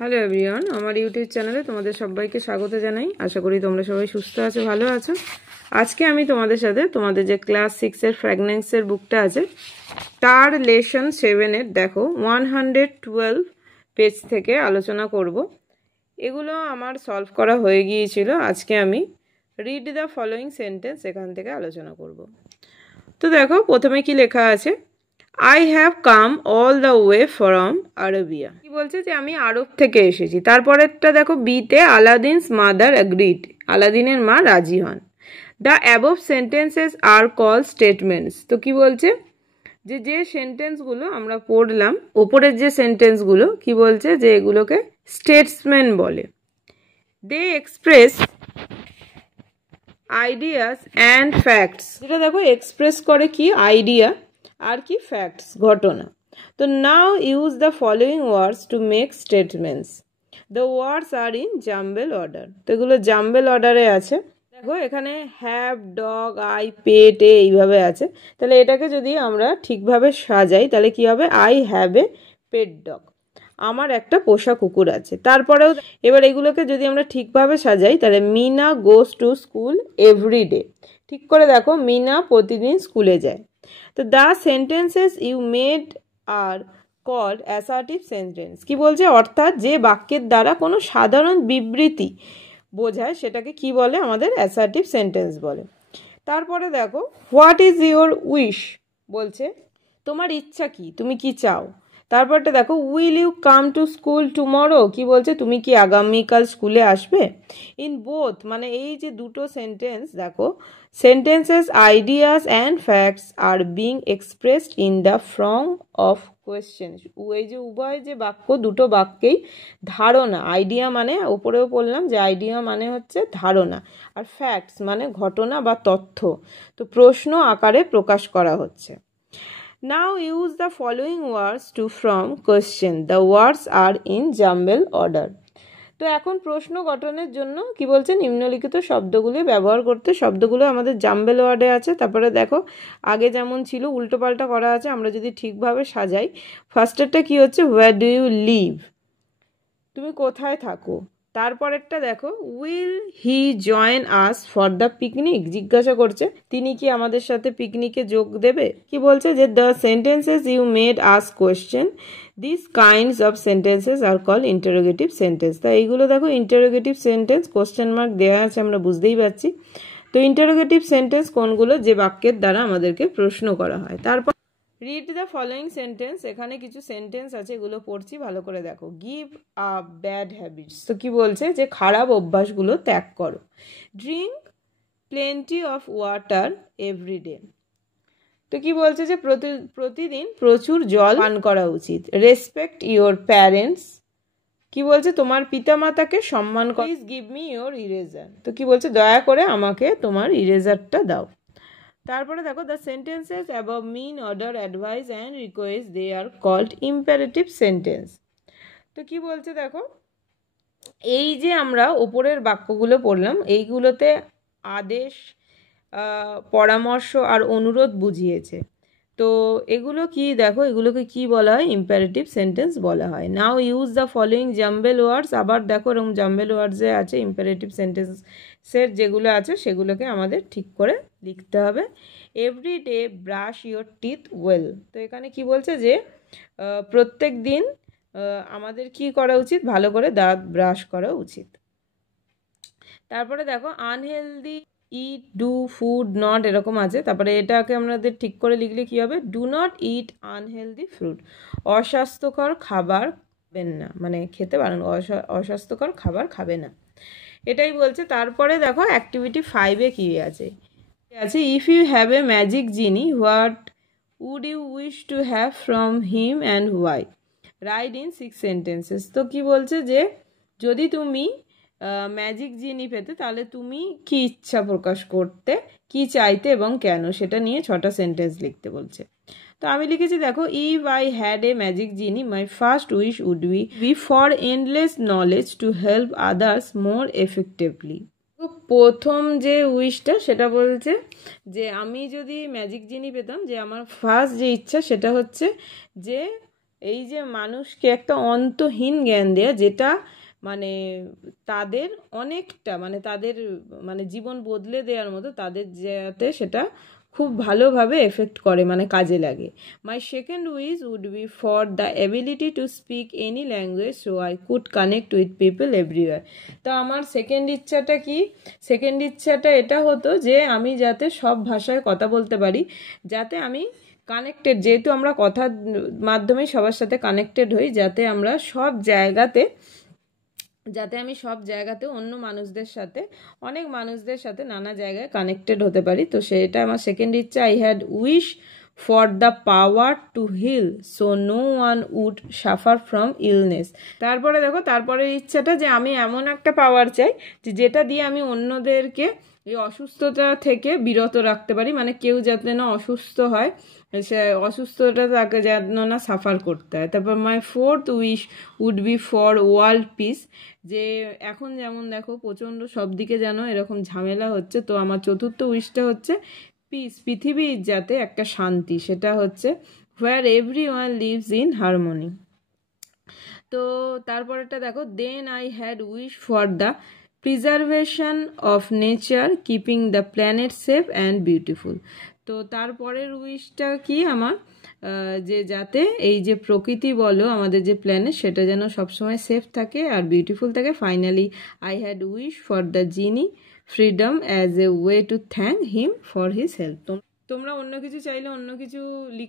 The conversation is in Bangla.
হ্যালো এভরিওয়ান, আমার ইউটিউব চ্যানেলে তোমাদের সবাইকে স্বাগত জানাই। আশা করি তোমরা সবাই সুস্থ আছো, ভালো আছো। আজকে আমি তোমাদের সাথে তোমাদের যে ক্লাস 6-এর ফ্র্যাগনেন্সের বুকটা আছে তার লেসন 7-এর দেখো 112 পেজ থেকে আলোচনা করব। এগুলো আমার সলভ করা হয়ে গিয়েছিল। আজকে আমি রিড দ্য ফলোয়িং সেন্টেন্স এখান থেকে আলোচনা করব। তো দেখো প্রথমে কি লেখা আছে, I have come all the way from Arabia। কি বলছে যে আমি আরব থেকে এসেছি। তারপরেরটা দেখো বিতে আলাদিনস মাদার অ্যাগ্রিড, আলাদিনের মা রাজি হন। The above sentences are call statements. তো কি বলছে যে যে সেন্টেন্সগুলো আমরা পড়লাম ওপরের যে সেন্টেন্সগুলো কি বলছে যে এগুলোকে স্টেটসমেন্ট বলে। They express ideas and facts. যেটা দেখো এক্সপ্রেস করে কি আইডিয়া আর কি ফ্যাক্টস, ঘটনা। তো now use the following words to make statements. The words are in jumble order. তো এগুলো জাম্বেল অর্ডারে আছে। দেখো এখানে হ্যাভ, ডগ, আই, পেট এইভাবে আছে। তাহলে এটাকে যদি আমরা ঠিকভাবে সাজাই তাহলে কি হবে, I have a pet dog, আমার একটা পোষা কুকুর আছে। তারপরেও এবার এগুলোকে যদি আমরা ঠিকভাবে সাজাই তাহলে Meena goes to school every day. ঠিক করে দেখো, মিনা প্রতিদিন স্কুলে যায়। তো the sentences you made are called assertive sentence. কি বলছে, অর্থাৎ যে বাক্যের দ্বারা কোনো সাধারণ বিবৃতি বোঝায় সেটাকে কি বলে, আমাদের অ্যাসার্টিভ সেন্টেন্স বলে। তারপরে দেখো হোয়াট ইজ ইউর উইশ, বলছে তোমার ইচ্ছা কি, তুমি কি চাও। তারপরটা দেখো will you come to school tomorrow, কি বলছে তুমি কি আগামীকাল স্কুলে আসবে। ইন বোথ মানে এই যে দুটো সেন্টেন্স দেখো, sentences ideas and facts are being expressed in the form of question. এই যে উভয় যে বাক্য, দুটো বাক্যেই ধারণা, আইডিয়া মানে ওপরেও বললাম যে আইডিয়া মানে হচ্ছে ধারণা, আর ফ্যাক্টস মানে ঘটনা বা তথ্য, তো প্রশ্ন আকারে প্রকাশ করা হচ্ছে। Now use the following words to form question. The words are in jumble order. তো এখন প্রশ্ন গঠনের জন্য কি বলছে, নিম্নলিখিত শব্দগুলি ব্যবহার করতে। শব্দগুলো আমাদের জাম্বেল ওয়ার্ডে আছে। তারপরে দেখো আগে যেমন ছিল উল্টোপাল্টা করা আছে, আমরা যদি ঠিকভাবে সাজাই। ফার্স্টেরটা কি হচ্ছে, হোয়ার ডু ইউ লিভ, তুমি কোথায় থাকো। তারপরেরটা দেখো will he join us for the picnic, জিজ্ঞাসা করছে তিনি কি আমাদের সাথে পিকনিকে যোগ দেবে। কি বলছে যে the sentences you made as question, this kinds of sentences are call interrogative sentence. তা এইগুলো দেখো ইন্টারোগেটিভ সেন্টেন্স, কোয়েশ্চেন মার্ক দেওয়া আছে, আমরা বুঝতেই পারছি। তো ইন্টারোগেটিভ সেন্টেন্স কোনগুলো, যে বাক্যের দ্বারা আমাদেরকে প্রশ্ন করা হয়। তারপর রিড দ্য ফলোয়িং সেন্টেন্স, এখানে কিছু সেন্টেন্স আছে এগুলো পড়ছি, ভালো করে দেখো। গিভ আপ ব্যাড হ্যাবিটস, তো কি বলছে যে খারাপ অভ্যাসগুলো ত্যাগ করো। Drink plenty of water everyday, তো কি বলছে যে প্রতিদিন প্রচুর জল পান করা উচিত। রেসপেক্ট ইয়োর প্যারেন্টস, কি বলছে তোমার পিতামাতাকে সম্মান করো। Please give me your eraser, তো কি বলছে দয়া করে আমাকে তোমার ইরেজারটা দাও। তারপরে দেখো the sentences above mean order advice and request, they are called imperative sentence. তো কি বলছে দেখো, এই যে আমরা ওপরের বাক্যগুলো পড়লাম এইগুলোতে আদেশ, পরামর্শ আর অনুরোধ বুঝিয়েছে। তো এগুলো কি দেখো, এগুলোকে কি বলা হয়, ইম্পারেটিভ সেন্টেন্স বলা হয়। নাও ইউজ দ্য ফলোয়িং জাম্বেল ওয়ার্ডস, আবার দেখো এরকম জাম্বেল ওয়ার্ডসে আছে ইম্পারেটিভ সেন্টেন্সের যেগুলো আছে সেগুলোকে আমাদের ঠিক করে লিখতে হবে। Every day brush your teeth well, তো এখানে কি বলছে যে প্রত্যেক দিন আমাদের কি করা উচিত, ভালো করে দাঁত ব্রাশ করা উচিত। তারপরে দেখো unhealthy it, do, food, not এরকম আছে। তারপরে এটাকে আমাদের ঠিক করে লিখলে কি হবে, do not it unhealthy fruit, অস্বাস্থ্যকর খাবার খাবেন না, মানে খেতে পারেন, অস্বাস্থ্যকর খাবার খাবে না, এটাই বলছে। তারপরে দেখো অ্যাক্টিভিটি 5-এ কি আছে, if you have a magic genie what would you wish to have from him and why, write in 6 sentences. তো কি বলছে যে যদি তুমি ম্যাজিক জিনি পেতে তাহলে তুমি কি ইচ্ছা প্রকাশ করতে, কি চাইতে এবং কেন, সেটা নিয়ে 6টা সেন্টেন্স লিখতে বলছে। তো আমি লিখেছি দেখো, if I had a magic genie my first wish would be for endless knowledge to help others more effectively. তো প্রথম যে উইশটা সেটা বলছে যে আমি যদি ম্যাজিক জিনি পেতাম, যে আমার ফার্স্ট যে ইচ্ছা সেটা হচ্ছে যে এই যে মানুষকে একটা অন্তহীন জ্ঞান দেয়া, যেটা মানে তাদের অনেকটা তাদের জীবন বদলে দেওয়ার মতো, তাদের যাতে সেটা খুব ভালোভাবে এফেক্ট করে, কাজে লাগে। My second wish would be for the ability to speak any language so I could connect with people everywhere. তো আমার সেকেন্ড ইচ্ছাটা কি? সেকেন্ড ইচ্ছাটা এটা হতো যে আমি যাতে সব ভাষায় কথা বলতে পারি, যাতে আমি কানেক্টেড, যেহেতু আমরা কথার মাধ্যমে সবার সাথে কানেক্টেড হই, যাতে আমরা সব জায়গাতে আমি সব জায়গাতে অন্য মানুষদের সাথে, অনেক মানুষদের সাথে নানা জায়গায় কানেক্টেড হতে পারি। তো সেটা আমার সেকেন্ড ইচ্ছা। I had wish for the power to heal so no one would suffer from illness. তারপরে দেখো, তারপরের ইচ্ছাটা যে আমি এমন একটা পাওয়ার চাই যেটা দিয়ে আমি অন্যদেরকে এই অসুস্থতা থেকে বিরত রাখতে পারি, কেউ যাতে না অসুস্থ হয়, সে অসুস্থতা তাকে যেন না সাফার করতে হয়। তারপর my fourth wish would be for world peace. যে এখন যেমন দেখো প্রচণ্ড সব দিকে যেন এরকম ঝামেলা হচ্ছে, তো আমার চতুর্থ উইশটা হচ্ছে পিস, পৃথিবীর যাতে একটা শান্তি, সেটা হচ্ছে where every one lives in harmony. তো তারপরেরটা দেখো, then I had wish for the preservation of nature keeping the planet safe and beautiful. তো তারপরের উইশটা কি আমার, যে যাতে এই যে প্রকৃতি বলো আমাদের যে প্ল্যানেট, সেটা যেন সবসময় সেফ থাকে আর বিউটিফুল থাকে। Finally I had wish for the genie freedom as a way to thank him for his help. তোমরা অন্য কিছু চাইলে অন্য কিছু লিখ।